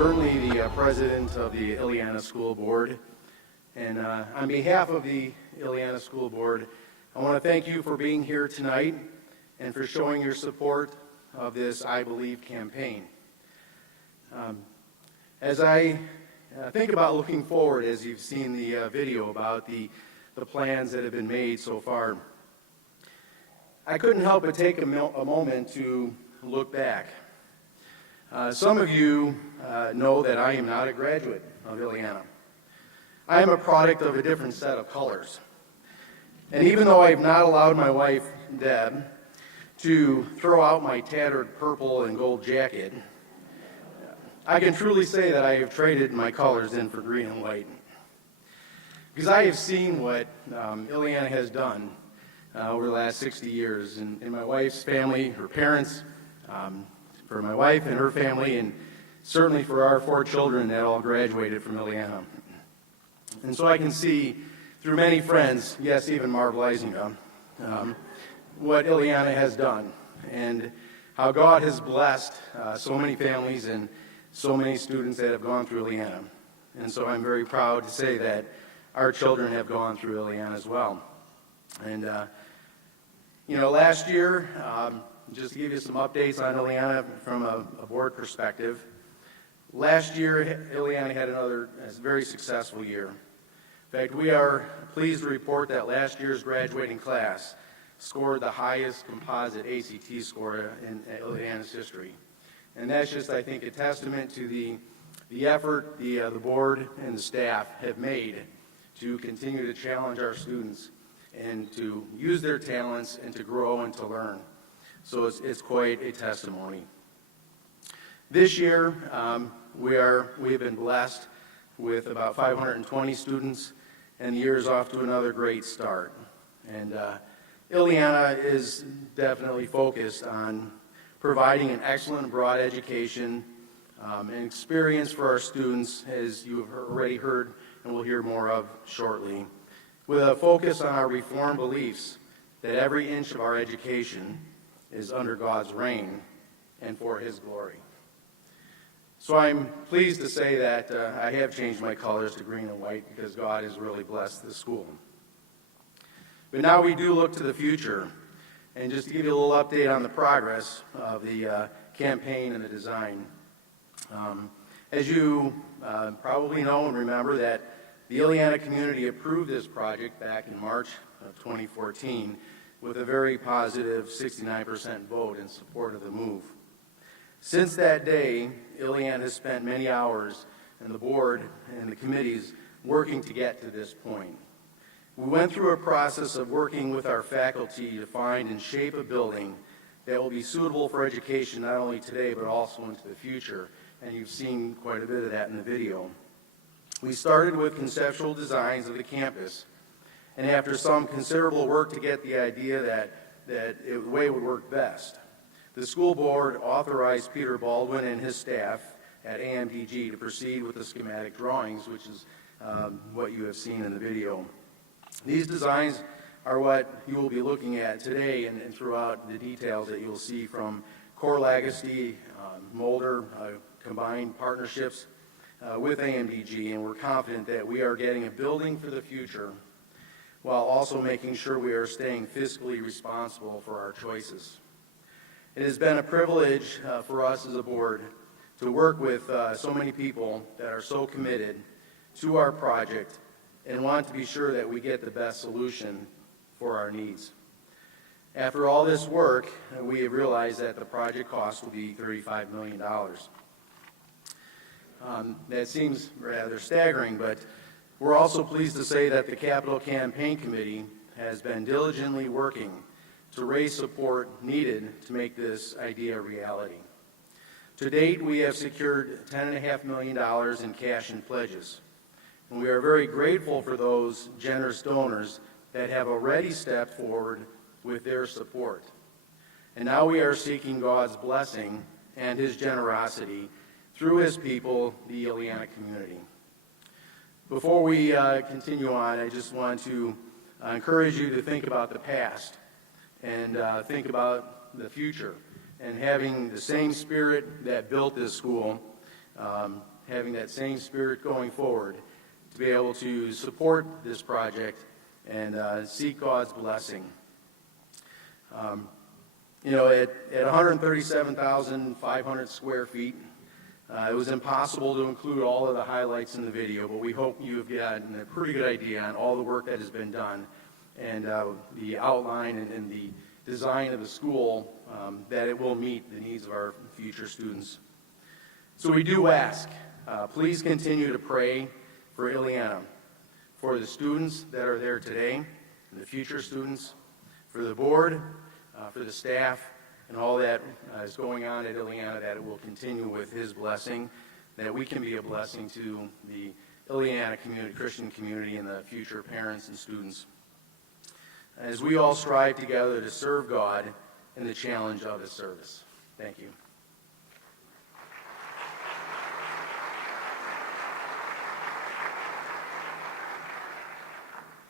currently the president of the Illiana School Board. And on behalf of the Illiana School Board, I want to thank you for being here tonight and for showing your support of this I Believe campaign. As I think about looking forward, as you've seen the video about the plans that have been made so far, I couldn't help but take a moment to look back. Some of you know that I am not a graduate of Illiana. I am a product of a different set of colors. And even though I have not allowed my wife, Deb, to throw out my tattered purple and gold jacket, I can truly say that I have traded my colors in for green and white. Because I have seen what Illiana has done over the last 60 years in my wife's family, her parents, for my wife and her family, and certainly for our 4 children that all graduated from Illiana. And so I can see through many friends, yes, even Marv Leisinga, what Illiana has done and how God has blessed so many families and so many students that have gone through Illiana. And so I'm very proud to say that our children have gone through Illiana as well. And, last year, just to give you some updates on Illiana from a board perspective, last year Illiana had another very successful year. In fact, we are pleased to report that last year's graduating class scored the highest composite ACT score in Illiana's history. And that's just, I think, a testament to the effort the board and the staff have made to continue to challenge our students and to use their talents and to grow and to learn. So it's quite a testimony. This year, we have been blessed with about 520 students, and the year is off to another great start. And Illiana is definitely focused on providing an excellent broad education and experience for our students, as you have already heard and will hear more of shortly, with a focus on our Reformed beliefs that every inch of our education is under God's reign and for His glory. So I'm pleased to say that I have changed my colors to green and white because God has really blessed the school. But now we do look to the future, and just to give you a little update on the progress of the campaign and the design. As you probably know and remember, that the Illiana community approved this project back in March of 2014 with a very positive 69% vote in support of the move. Since that day, Illiana has spent many hours, and the board and the committees, working to get to this point. We went through a process of working with our faculty to find and shape a building that will be suitable for education not only today but also into the future, and you've seen quite a bit of that in the video. We started with conceptual designs of the campus, and after some considerable work to get the idea that the way it would work best, the school board authorized Peter Baldwin and his staff at AMDG to proceed with the schematic drawings, which is what you have seen in the video. These designs are what you will be looking at today and throughout the details that you'll see from Core Legacy, Mulder, combined partnerships with AMDG, and we're confident that we are getting a building for the future while also making sure we are staying fiscally responsible for our choices. It has been a privilege for us as a board to work with so many people that are so committed to our project and want to be sure that we get the best solution for our needs. After all this work, we have realized that the project cost will be $35 million. That seems rather staggering, but we're also pleased to say that the Capital Campaign Committee has been diligently working to raise support needed to make this idea a reality. To date, we have secured $10.5 million in cash and pledges, and we are very grateful for those generous donors that have already stepped forward with their support. And now we are seeking God's blessing and His generosity through His people, the Illiana community. Before we continue on, I just want to encourage you to think about the past and think about the future, and having the same spirit that built this school having that same spirit going forward to be able to support this project and seek God's blessing. You know, at 137,500 square feet, it was impossible to include all of the highlights in the video, but we hope you've gotten a pretty good idea on all the work that has been done and the outline and the design of the school, that it will meet the needs of our future students. So we do ask, please continue to pray for Illiana, for the students that are there today and the future students, for the board, for the staff, and all that is going on at Illiana, that it will continue with His blessing, that we can be a blessing to the Illiana community, Christian community, and the future parents and students, as we all strive together to serve God in the challenge of His service. Thank you.